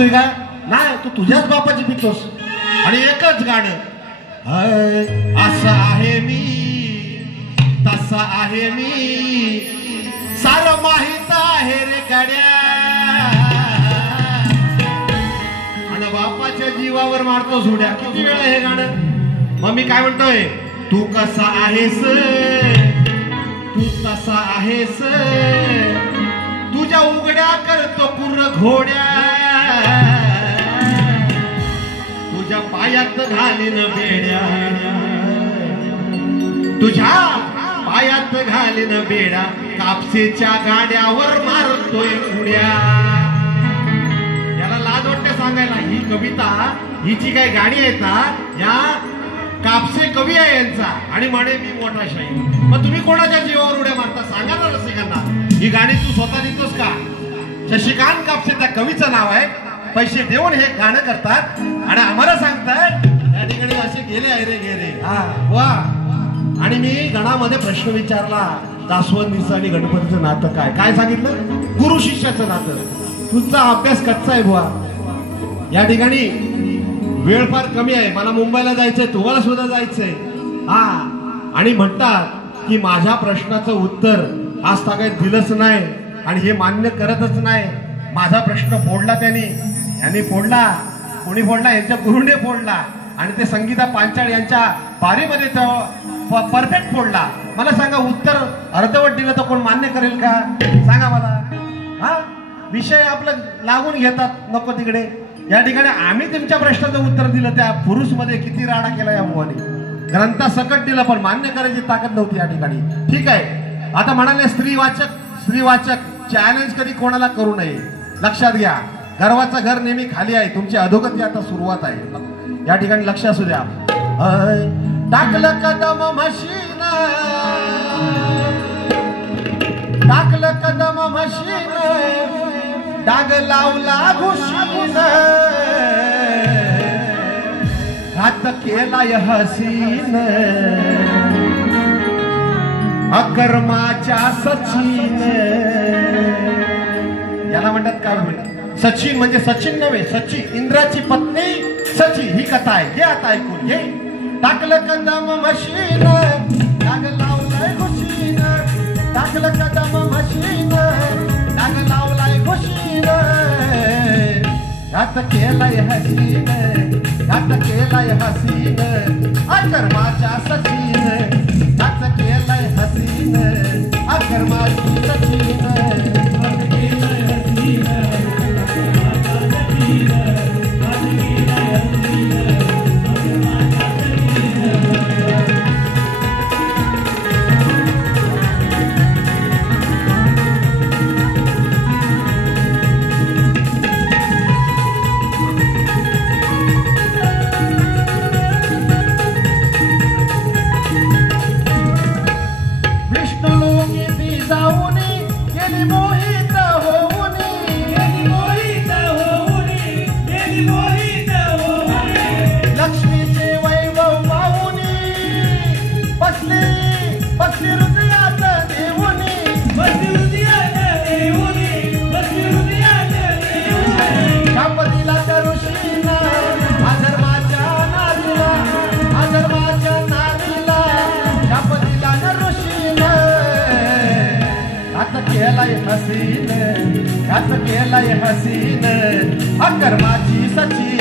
पितोय का? नाही, तू तुझ्याच बापाची पितोस. आणि एकच गाणं, असं आहे मी तसा आहे मी, सारं माहित आहे रे गड्या. आणि बापाच्या जीवावर मारतो झुड्या. किती वेळा हे गाणं. मग मी काय म्हणतोय, तू कसा आहेस तू तसा आहेस, तुझ्या उघड्या करतो कुर्र घोड्या, तुझ्या पायात घालीन बेड्या, तुझ्या पायात घालीन बेड्या, कापसेच्या गाड्यावर मारतोय उड्या. याला लाज वाटते सांगायला. ही कविता, हिची काही गाणी आहेत ना, या कापसे कवी आहे यांचा. आणि म्हणे मी मोठा शाहीर. मग तुम्ही कोणाच्या जीवावर उड्या मारता सांगा ना रसिकांना. ही गाणी तू स्वतः लिहितोस का? शशिकांत कापसे त्या कवीचं नाव आहे. पैसे देऊन हे गाणं करतात आणि आम्हाला सांगतात या ठिकाणी असे गेले आहे रे गेले. वा. आणि मी गणामध्ये प्रश्न विचारला, दासवंदीचं आणि गणपतीचं नातं काय? काय सांगितलं? गुरु शिष्याचं नातं. तुझा अभ्यास कच्चा आहे बुवा. या ठिकाणी वेळ फार कमी आहे. मला मुंबईला जायचंय, तुम्हाला सुद्धा जायचंय. आणि म्हणतात की माझ्या प्रश्नाचं उत्तर आज तागायत दिलंच नाही आणि हे मान्य करतच नाही. माझा प्रश्न फोडला त्यांनी. यांनी फोडला. कोणी फोडला? यांच्या गुरुने फोडला. आणि ते संगीता पांचाळ यांच्या बारीमध्ये परफेक्ट फोडला. मला सांगा, उत्तर अर्धवट दिलं तर कोण मान्य करेल का? सांगा मला. विषय आपलं लागून घेतात नको तिकडे. या ठिकाणी आम्ही तुमच्या प्रश्नाचं उत्तर दिलं. त्या पुरुषमध्ये किती राडा केला या मुलाने. ग्रंथासकट दिलं पण मान्य करायची ताकद नव्हती या ठिकाणी. ठीक आहे. आता म्हणाले स्त्रीवाचक चॅलेंज कधी कोणाला करू नये. लक्षात घ्या, गर्वाचं घर नेहमी खाली आहे. तुमची अधोगती आता सुरुवात आहे. या ठिकाणी लक्ष असू द्या. टाकलं कदम म्हशीन, टाकलं कदम म्हशीन, डाग लावला घुशीन, घात केलाय हसीन, अकर्माच्या सचिन. याला म्हणतात काय? सचिन म्हणजे सचिन नव्हे, सची. इंद्राची पत्नी सची ही कथा आहे. घे आता ऐकून घे. टाकलं कदम म्हशीन, डाग लावलाय घुशीन, टाकलं कदम म्हशीन, डाग लावलाय घुशीन, घात केलाय हसीन, घात केलाय हसीन, अकर्माच्या सचिन, घात केलाय हसीन, अकर्माची सचिन, घात केलाय हसीन, हसीन, घात केलाय हसीन, अकर्माची सचिन.